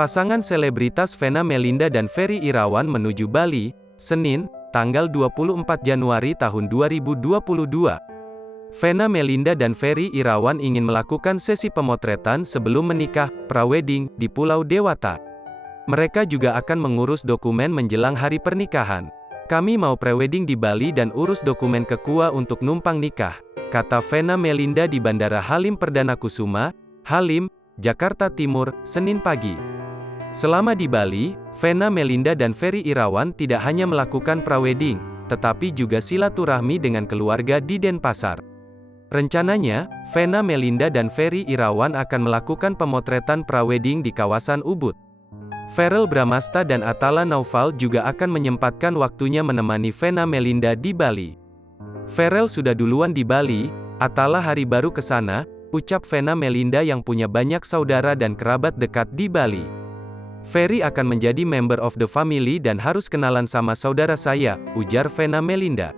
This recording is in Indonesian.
Pasangan selebritas Vena Melinda dan Ferry Irawan menuju Bali, Senin, tanggal 24 Januari tahun 2022. Vena Melinda dan Ferry Irawan ingin melakukan sesi pemotretan sebelum menikah, prawedding, di Pulau Dewata. Mereka juga akan mengurus dokumen menjelang hari pernikahan. "Kami mau prewedding di Bali dan urus dokumen ke KUA untuk numpang nikah," kata Vena Melinda di Bandara Halim Perdana Kusuma, Halim, Jakarta Timur, Senin pagi. Selama di Bali, Vena Melinda dan Ferry Irawan tidak hanya melakukan prawedding, tetapi juga silaturahmi dengan keluarga di Denpasar. Rencananya, Vena Melinda dan Ferry Irawan akan melakukan pemotretan prawedding di kawasan Ubud. Verrell Bramasta dan Atala Naufal juga akan menyempatkan waktunya menemani Vena Melinda di Bali. "Verrell sudah duluan di Bali, Atala hari baru ke sana," ucap Vena Melinda yang punya banyak saudara dan kerabat dekat di Bali. "Ferry akan menjadi member of the family dan harus kenalan sama saudara saya," ujar Vena Melinda.